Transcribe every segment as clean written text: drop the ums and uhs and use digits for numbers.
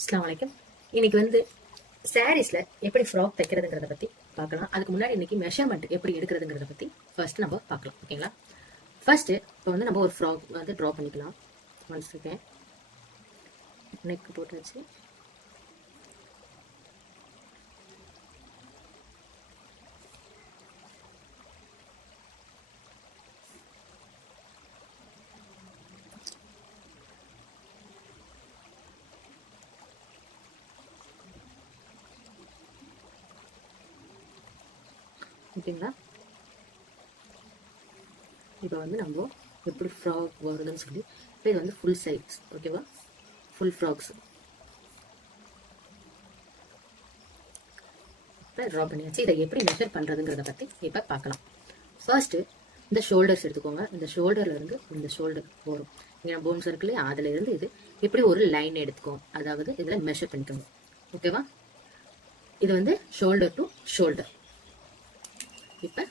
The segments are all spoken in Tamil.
அஸ்ஸலாமு அலைக்கும். இன்னைக்கு வந்து சாரீஸ்ல எப்படி ஃப்ராக் தைக்கிறதுங்கிறத பத்தி பார்க்கலாம். அதுக்கு முன்னாடி இன்னைக்கு மெஷர்மெண்ட் எப்படி எடுக்கிறதுங்கிறத பத்தி ஃபர்ஸ்ட் நம்ம பார்க்கலாம். ஓகேங்களா? ஃபர்ஸ்ட் இப்போ வந்து நம்ம ஒரு ஃப்ராக் வந்து ட்ரா பண்ணிக்கலாம். One second. நெக் போட்டாச்சு. ஓகேங்களா? இப்போ வந்து நம்ம எப்படி ஃப்ராக் வருதுன்னு சொல்லி இப்போ இது வந்து ஃபுல் சைஸ். ஓகேவா? ஃபுல் ஃப்ராக்ஸ் இப்போ ட்ரா பண்ணியாச்சு. இதை எப்படி மெஷர் பண்ணுறதுங்கிறத பற்றி இப்போ பார்க்கலாம். ஃபர்ஸ்ட்டு இந்த ஷோல்டர்ஸ் எடுத்துக்கோங்க. இந்த ஷோல்டர்ல இருந்து இந்த ஷோல்டர் வரும். இங்கே போன்ஸ் இருக்கு இல்லையா, அதுல இருந்து இது இப்படி ஒரு லைன் எடுத்துக்கோங்க. அதாவது இதில் மெஷர் பண்ணிக்கோங்க. ஓகேவா? இது வந்து ஷோல்டர் டு ஷோல்டர். இப்போ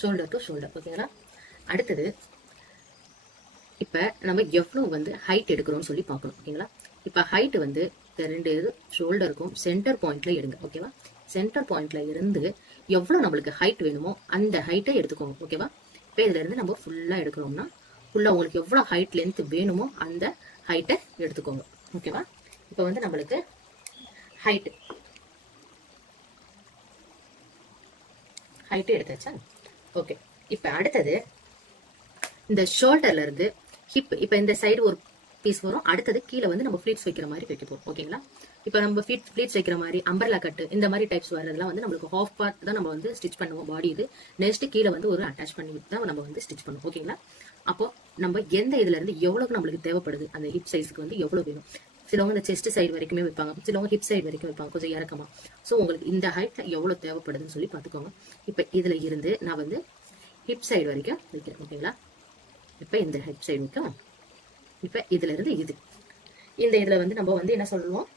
ஷோல்டர் டு ஷோல்டர். ஓகேங்களா? அடுத்தது இப்போ நம்ம எவ்வளோ வந்து ஹைட் எடுக்கிறோம்னு சொல்லி பார்க்கணும். ஓகேங்களா? இப்போ ஹைட் வந்து ரெண்டு ஷோல்டருக்கும் சென்டர் பாயிண்ட்ல எடுங்க. ஓகேவா? சென்டர் பாயிண்ட்ல இருந்து எவ்வளோ நம்மளுக்கு ஹைட் வேணுமோ அந்த ஹைட்டை எடுத்துக்கோங்க. ஓகேவா? இப்போ இதுல இருந்து நம்ம ஃபுல்லாக எடுக்கிறோம்னா ஃபுல்லாக உங்களுக்கு எவ்வளோ ஹைட் லென்த் வேணுமோ அந்த ஹைட்டை எடுத்துக்கோங்க. ஓகேவா? இப்போ வந்து நம்மளுக்கு ஹைட்டு எடுத்தாச்சா? ஓகே. இப்போ அடுத்தது இந்த ஷோல்டர்ல இருந்து ஹிப், இப்போ இந்த சைடு ஒரு பீஸ் வரும். அடுத்தது கீழே வந்து நம்ம ஃபிளீட்ஸ் வைக்கிற மாதிரி வைக்க போறோம். ஓகேங்களா? இப்போ நம்ம ஃபிளீட்ஸ் வைக்கிற மாதிரி அம்பர்லா கட்டு இந்த மாதிரி டைப்ஸ் வரதெல்லாம் வந்து நம்மளுக்கு ஹாஃப் பார்ட் தான் நம்ம வந்து ஸ்டிச் பண்ணுவோம் பாடி. இது நெக்ஸ்ட் கீழே வந்து ஒரு அட்டாச் பண்ணி தான் நம்ம வந்து ஸ்டிச் பண்ணுவோம். ஓகேங்களா? அப்போ நம்ம எந்த இதுல இருந்து எவ்வளவுக்கு நம்மளுக்கு தேவைப்படுது, அந்த ஹிப் சைஸ்க்கு வந்து எவ்வளவு வேணும். சிலவங்க இந்த செஸ்ட் சைடு வரைக்குமே வைப்பாங்க, சிலவங்க ஹிப் சைடு வரைக்கும் வைப்பாங்க, கொஞ்சம் இறக்கமா. ஸோ உங்களுக்கு இந்த ஹைட்ல எவ்வளவு தேவைப்படுதுன்னு சொல்லி பார்த்துக்கோங்க. இப்போ இதுல இருந்து நான் வந்து ஹிப் சைடு வரைக்கும் வைக்கிறேன். ஓகேங்களா? இப்போ இந்த ஹிப் சைடு வைக்கும். இப்போ இதுல இருந்து இந்த இதுல வந்து நம்ம வந்து என்ன சொல்லுவோம்,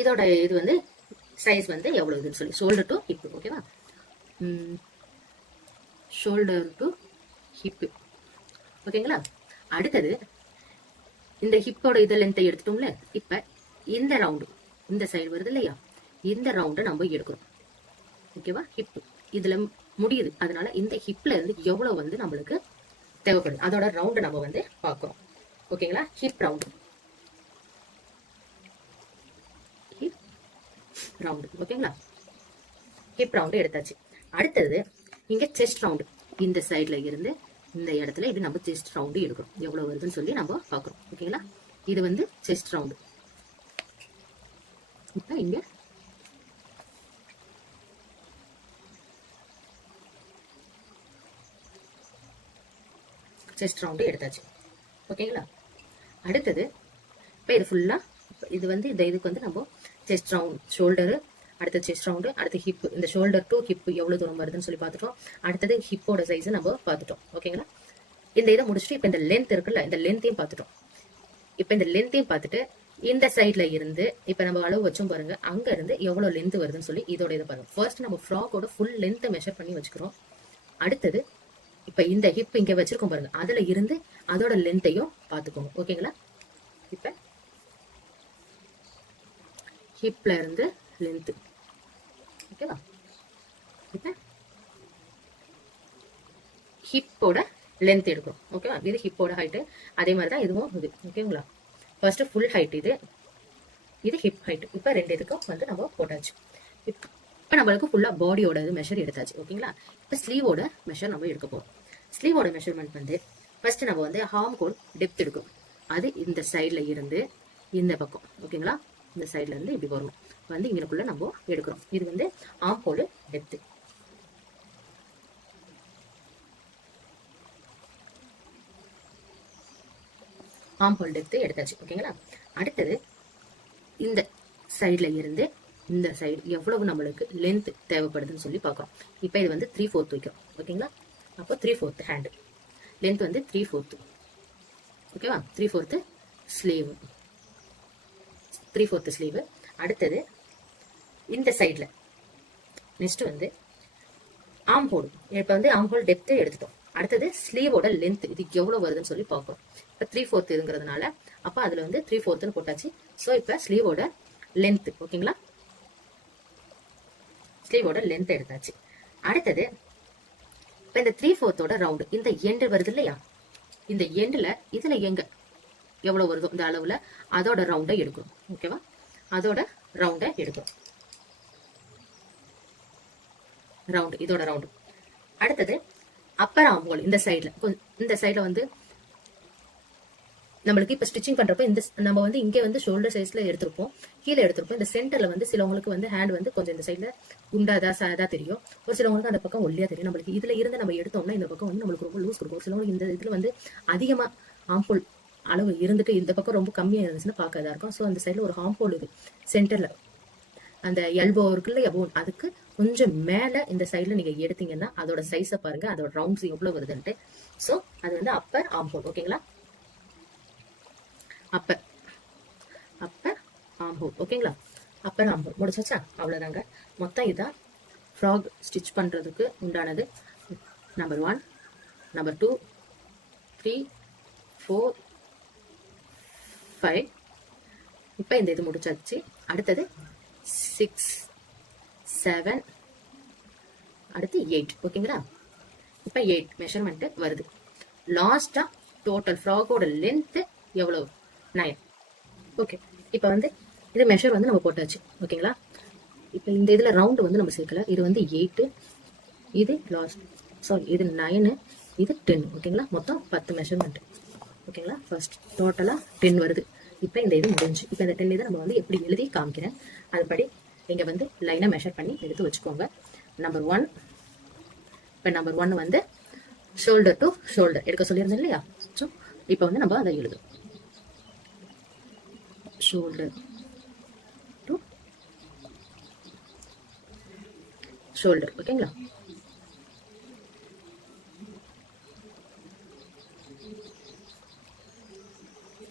இதோட இது வந்து சைஸ் வந்து எவ்வளவு இதுன்னு சொல்லி ஷோல்டர் டு ஹிப். ஓகேவா? Shoulder to hip. ஓகேங்களா? அடுத்தது இந்த ஹிப்போட இதை லென்த்தை எடுத்துட்டோம்ல. இப்ப இந்த ரவுண்டு இந்த சைடு வருது இல்லையா, இந்த ரவுண்டை நம்ம எடுக்கிறோம். ஓகேவா? ஹிப் இதுல முடியுது. அதனால இந்த ஹிப்ல இருந்து எவ்வளவு வந்து நம்மளுக்கு தேவைப்படுது அதோட ரவுண்டை நம்ம வந்து பார்க்கிறோம். ஓகேங்களா? Hip round, hip round. ஓகேங்களா? ஹிப் ரவுண்டு எடுத்தாச்சு. அடுத்தது இங்க செஸ்ட் ரவுண்டு. இந்த சைட்ல இருந்து இந்த இடத்துல இது நம்ம செஸ்ட் ரவுண்டு எடுக்கிறோம். எவ்வளவு வருதுன்னு சொல்லி நம்ம பார்க்கிறோம். ஓகேங்களா? இது வந்து செஸ்ட் ரவுண்டு. இப்ப இங்க செஸ்ட் ரவுண்டு எடுத்தாச்சு. ஓகேங்களா? அடுத்தது இப்போ இது ஃபுல்லா இது வந்து இந்த இதுக்கு வந்து நம்ம செஸ்ட் ரவுண்ட், ஷோல்டரு, அடுத்த செஸ்ட் ரவுண்டு, அடுத்து ஹிப், இந்த ஷோல்டர் டு ஹிப் எவ்வளவு தூரம் வருதுன்னு சொல்லி பார்த்துட்டோம். அடுத்தது ஹிப்போட சைஸ் நம்ம பார்த்துட்டோம். ஓகேங்களா? இந்த இதை முடிச்சுட்டு இப்போ இந்த லென்த் இருக்குல்ல, இந்த லென்த்தையும் பார்த்துட்டோம். இப்போ இந்த லென்த்தையும் பார்த்துட்டு இந்த சைட்ல இருந்து இப்ப நம்ம அளவு வச்சோம் பாருங்க, அங்க இருந்து எவ்வளவு லென்த் வருதுன்னு சொல்லி இதோட இதை பாருங்க. ஃபர்ஸ்ட் நம்ம ஃப்ராக்கோட ஃபுல் லென்த்தை மெஷர் பண்ணி வச்சுக்கிறோம். அடுத்தது இப்ப இந்த ஹிப் இங்க வச்சிருக்கோம் பாருங்க, அதுல இருந்து அதோட லென்த்தையும் பார்த்துக்கோங்க. ஓகேங்களா? இப்ப ஹிப்ல இருந்து லென்த். ஓகேவா? இப்ப ஹிப்போட லென்த் எடுக்கும். ஓகேவா? இது ஹிப்போட ஹைட். அதே மாதிரி தான் இதுவும் இது. ஓகேங்களா? ஃபர்ஸ்ட் ஃபுல் ஹைட், இது ஹிப் ஹைட். இப்ப ரெண்டு இதுக்கும் வந்து நம்ம போட்டாச்சு. இப்ப நம்மளுக்கு ஃபுல்லா பாடியோட மெஷர் எடுத்தாச்சு. ஓகேங்களா? இப்ப ஸ்லீவோட மெஷர் நம்ம எடுக்க போறோம். ஸ்லீவோட மெஷர்மெண்ட் வந்து ஃபர்ஸ்ட் நம்ம வந்து ஹார்ம் ஹோல் டெப்த் எடுக்கும். அது இந்த சைட்ல இருந்து இந்த பக்கம். ஓகேங்களா? இந்த சைட்ல இருந்து இப்படி வரும் வந்து இங்கக்குள்ள நம்ம எடுக்கிறோம். இது வந்து arm whole depth. Arm whole depth எடுத்தாச்சு. ஓகேங்களா? அடுத்தது இந்த சைட்ல இருந்து இந்த சைடு எவ்வளவு நம்மளுக்கு லென்த் தேவைப்படுதுன்னு சொல்லி பார்க்கறோம். இப்போ இது வந்து 3/4 வைக்கிறோம். ஓகேங்களா? அப்போ 3/4 ஹேண்ட் லென்த் வந்து 3/4. ஓகேவா? 3/4 ஸ்லீவ், 3/4 ஸ்லீவ். அடுத்தது இந்த சைட்ல நெக்ஸ்ட் வந்து ஆம் ஹோல். இப்ப வந்து ஆம் ஹோல் டெப்த் எடுத்துட்டோம். அடுத்தது ஸ்லீவோட லென்த் இது எவ்வளவு வருதுன்னு சொல்லி பார்ப்போம். இப்ப 3/4 இதுங்கிறதுனால அப்ப அதுல வந்து 3/4 போட்டாச்சு. சோ இப்ப ஸ்லீவோட லென்த் ஓகேங்களா, ஸ்லீவோட லென்த் எடுத்தாச்சு. அடுத்தது இப்ப இந்த 3/4 ரவுண்ட் இந்த எண்ட் வருது இல்லையா, இந்த எண்ட்ல இதுல எங்க எவ்வளவு வருதோ இந்த அளவுல அதோட ரவுண்டை எடுக்கணும். ஓகேவா, அதோட ரவுண்டை எடுக்கணும். ரவுண்ட் இதோட ரவுண்ட். அடுத்தது அப்பர் ஆம் ஹோல் இந்த சைடுல வந்து நம்மளுக்கு இப்ப ஸ்டிச்சிங் பண்றப்ப இந்த நம்ம வந்து இங்க வந்து ஷோல்டர் சைஸ்ல எடுத்திருப்போம், கீழே எடுத்திருப்போம். இந்த சென்டர்ல வந்து சிலவங்களுக்கு வந்து ஹேண்ட் வந்து கொஞ்சம் இந்த சைடுல குண்டாதா சாதா தெரியும், ஒரு சிலவங்களுக்கு அந்த பக்கம் ஒல்லியா தெரியும். நம்மளுக்கு இதுல இருந்து நம்ம எடுத்தோம்னா இந்த பக்கம் வந்து நம்மளுக்கு ரொம்ப லூஸ் கொடுக்கும். ஒரு சிலவங்களுக்கு இந்த இதுல வந்து அதிகமா ஆம்போல் அளவு இருந்துட்டு இந்த பக்கம் ரொம்ப கம்மியா இருந்துச்சுன்னா பார்க்கறதா இருக்கும். ஸோ அந்த சைடுல ஒரு ஹாம்போல் இது சென்டர்ல அந்த எல்போ இருக்குல்ல எபோன் அதுக்கு கொஞ்சம் மேல இந்த சைடுல நீங்க எடுத்தீங்கன்னா அதோட சைஸை பாருங்க, அதோட ரவுண்ட்ஸ் எவ்வளவு வருதுன்ட்டு. ஸோ அது வந்து அப்பர் ஆம் ஹோல் ஓகேங்களா, அப்பர் அப்பர் ஆம் ஹோல் ஓகேங்களா, அப்பர் ஆம் ஹோல் முடிச்சாச்சா, அவ்வளவுதாங்க. மொத்தம் இதான் ஃப்ராக் ஸ்டிச் பண்றதுக்கு உண்டானது. Number 1, number 2, 3, 4, 5. இப்ப இந்த இது முடிச்சாச்சு. அடுத்தது 6, 7, அடுத்து 8 ஓகேங்களா. இப்ப 8 மெஷர்மெண்ட் வருது. லாஸ்டா டோட்டல் ஃப்ராகோட லென்த் எவ்வளவு, 9. ஓகே, இப்ப வந்து இது மெஷர் வந்து நம்ம போட்டாச்சு ஓகேங்களா. இப்ப இந்த இதுல ரவுண்ட் வந்து நம்ம சேர்க்கல, இது வந்து 8, இது லாஸ்ட் சாரி இது 9, இது 10 ஓகேங்களா. மொத்தம் 10 மெஷர்மெண்ட் ஓகேங்களா. ஃபர்ஸ்ட் டோட்டலா 10 வருது. இப்போ இந்த இது முடிஞ்சு. இப்போ இந்த 10 இதை நம்ம வந்து எப்படி எழுதி காமிக்கிறேன், அதுபடி நீங்க வந்து லைனா மெஷர் பண்ணி எடுத்து வச்சுக்கோங்க. நம்பர் 1, இப்போ நம்பர் 1 வந்து ஷோல்டர் டு ஷோல்டர் எடுக்க சொல்லியிருந்தேன் இல்லையா. ஸோ இப்போ வந்து நம்ம அதை எழுதும், ஷோல்டர் டு ஷோல்டர் ஓகேங்களா.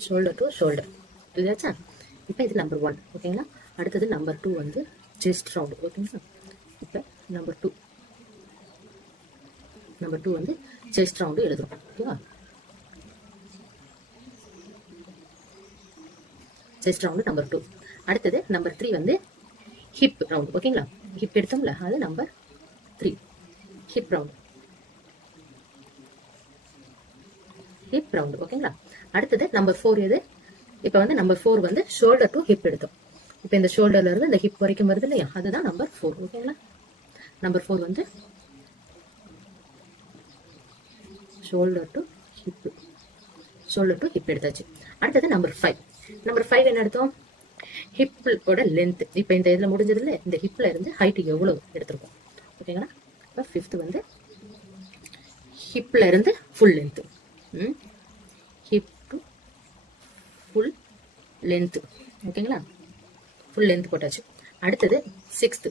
ஷோல்டர் டு ஷோல்டர் இல்லையாச்சா. இப்போ இது நம்பர் 1 ஓகேங்களா. அடுத்தது நம்பர் 2 வந்து செஸ்ட் ரவுண்ட் ஓகேங்களா. இப்போ நம்பர் 2 வந்து செஸ்ட் ரவுண்டு எழுதுறோம் ஓகேவா. Chest round number 2. அடுத்தது நம்பர் 3 வந்து ஹிப் ரவுண்ட் ஓகேங்களா. ஹிப் எடுத்தோம்ல அது number 3 hip round, hip round ஓகேங்களா. அடுத்தது நம்பர் 4 எது, இப்போ வந்து நம்பர் 4 வந்து ஷோல்டர் டு ஹிப் எடுத்தோம். இப்போ இந்த ஷோல்டர்ல இருந்து இந்த ஹிப் வரைக்கும் வருது இல்லையா, அதுதான் நம்பர் 4 ஓகேங்களா. நம்பர் 4 வந்து shoulder to hip, shoulder to hip எடுத்தாச்சு. அடுத்தது நம்பர் 5. நம்பர் 5 என்ன எடுத்தோம், ஹிப்போட லென்த். இப்போ இந்த இதுல முடிஞ்சது இல்லை, இந்த ஹிப்ல இருந்து ஹைட் எவ்வளவு எடுத்திருக்கோம் ஓகேங்களா. இப்போ 5th வந்து ஹிப்ல இருந்து full length, hip to full length ஓகேங்களா. ஃபுல் லென்த் போட்டாச்சு. அடுத்தது 6th.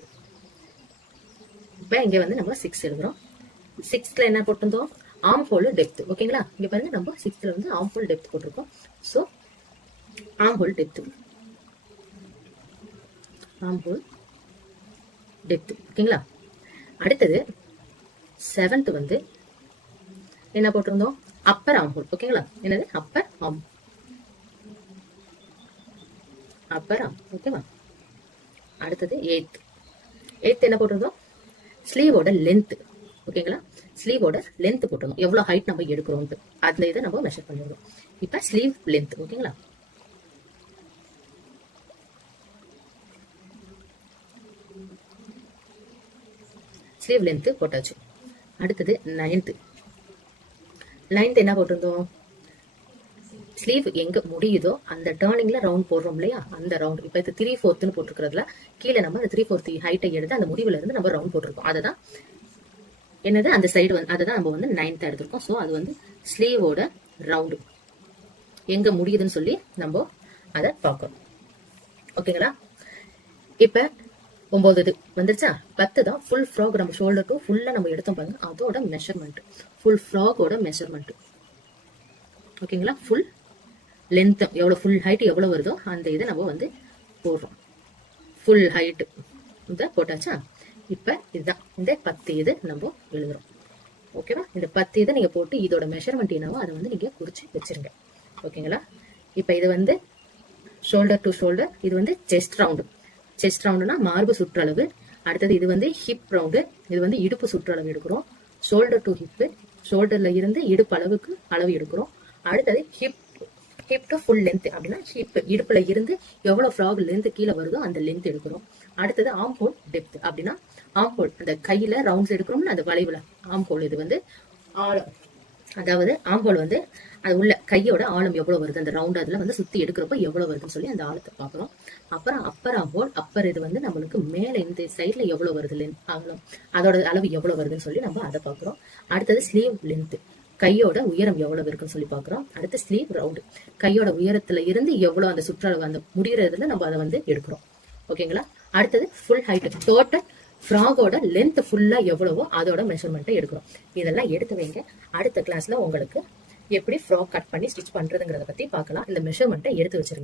இப்போ இங்க வந்து நம்ம 6 எழுதுறோம். 6th என்ன போட்டிருந்தோம், ஆம் ஹோல் டெப்த் ஓகேங்களா. இங்க பாருங்க நம்ம 6th வந்து ஆம் ஹோல் டெப்த் போட்டிருக்கோம். ஸோ ஆம் ஹோல் டெப்த், ஆம் ஹோல் டெப்த் ஓகேங்களா. அடுத்தது 7th வந்து என்ன போட்டிருந்தோம், அப்பர் ஆம் ஹோல் ஓகேங்களா. என்னது அப்பர் ஆம், அப்பர் ஆம் ஓகேவா. அடுத்தது 8th என்ன போட்டிருந்தோம், ஸ்லீவோட லென்த் ஓகேங்களா. ஸ்லீவோட லென்த் போட்டணும், எவ்வளவு ஹைட் நம்ம எடுக்கிறோம்ட்டு அந்த இதை நம்ம மெஷர் பண்ணிடுறோம். இப்ப ஸ்லீவ் லென்த் ஓகேங்களா. ஸ்லீவ் லென்த் போட்டாச்சு. அடுத்தது 9th என்ன போட்டிருந்தோம், ஸ்லீவ் எங்க முடியுதோ அந்த டர்னிங்ல ரவுண்ட் போடுறோம் இல்லையா, அந்த ரவுண்ட். இப்ப இது 3/4 போட்டுக்கிறதுல கீழே நம்ம அந்த 3/4 ஹைட்டை எடுத்து அந்த முடிவுல இருந்து நம்ம ரவுண்ட் போட்டிருக்கோம். அதுதான் என்னது அந்த சைடு வந்து அதுதான் நம்ம வந்து 9th எடுத்திருக்கோம். ஸோ அது வந்து ஸ்லீவோட ரவுண்டு எங்க முடியுதுன்னு சொல்லி நம்ம அதை பார்க்கணும் ஓகேங்களா. இப்ப 9 வந்துருச்சா. 10 தான் ஃபுல் ஃப்ராக். நம்ம ஷோல்டர் டு ஃபுல்லா நம்ம எடுத்தோம் பாருங்க, அதோட மெஷர்மெண்ட், ஃபுல் ஃப்ராகோட மெஷர்மெண்ட் ஓகேங்களா. ஃபுல் லென்த் எவ்வளவு, ஃபுல் ஹைட் எவ்வளவு வருதோ அந்த இதை நம்ம வந்து போடுறோம். ஃபுல் ஹைட் இதை போட்டாச்சா. இப்ப இதுதான் இந்த 10 இது நம்ம எழுதுறோம். ஓகேவா? இந்த 10 இதை நீங்க போட்டு இதோட மெஷர்மெண்ட் என்னவோ அதை வந்து நீங்க குறிச்சு வச்சிருங்க. ஓகேங்களா? இப்ப இது வந்து ஷோல்டர் டு ஷோல்டர், இது வந்து செஸ்ட் ரவுண்டு. செஸ்ட் ரவுண்டுனா மார்பு சுற்றளவு. அடுத்தது இது வந்து ஹிப் ரவுண்டு, இது வந்து இடுப்பு சுற்றளவு எடுக்கிறோம். ஷோல்டர் டு ஹிப்பு, ஷோல்டர்ல இருந்து இடுப்பு அளவுக்கு அளவு எடுக்கிறோம். அடுத்தது ஹிப் டு ஃபுல் லென்த் அப்படின்னா ஹிப் இடுப்புல இருந்து எவ்வளவு ஃப்ராக் லென்த் கீழே வருதோ அந்த லென்த் எடுக்கிறோம். அடுத்தது ஆம் ஹோல் டெப்த் அப்படின்னா ஆம் ஹோல் அந்த கையில ரவுண்ட்ஸ் எடுக்கிறோம்னு அந்த வளைவுல ஆம் ஹோல், இது வந்து ஆழம். அதாவது ஆம்போல் வந்து அது உள்ள கையோட ஆழம் எவ்வளவு வருது, அந்த ரவுண்ட் அதுல வந்து சுத்தி எடுக்கிறப்ப எவ்வளவு வருதுன்னு சொல்லி அந்த ஆழத்தை பார்க்கிறோம். அப்புறம் அப்பர் ஆம்போல், அப்பர் இது வந்து நம்மளுக்கு மேல இந்த சைட்ல எவ்வளவு வருது ஆழம், அதோட அளவு எவ்வளவு வருதுன்னு சொல்லி நம்ம அதை பார்க்கிறோம். அடுத்தது ஸ்லீவ் லென்த், கையோட உயரம் எவ்வளவு இருக்குன்னு சொல்லி பார்க்கிறோம். அடுத்து ஸ்லீவ் ரவுண்டு, கையோட உயரத்துல இருந்து எவ்வளவு அந்த சுற்றளவு அந்த முடிகிறதுல நம்ம அதை வந்து எடுக்கிறோம். ஓகேங்களா? அடுத்தது ஃபுல் ஹைட், டோட்டல் ஃப்ராகோட லென்த் ஃபுல்லா எவ்வளவோ அதோட மெஷர்மெண்ட்டை எடுக்கிறோம். இதெல்லாம் எடுத்து வைங்க. அடுத்த கிளாஸ்ல உங்களுக்கு எப்படி ஃப்ராக் கட் பண்ணி ஸ்டிச் பண்றதுங்கிறத பத்தி பார்க்கலாம். இந்த மெஷர்மெண்ட்டை எடுத்து வச்சிருங்க.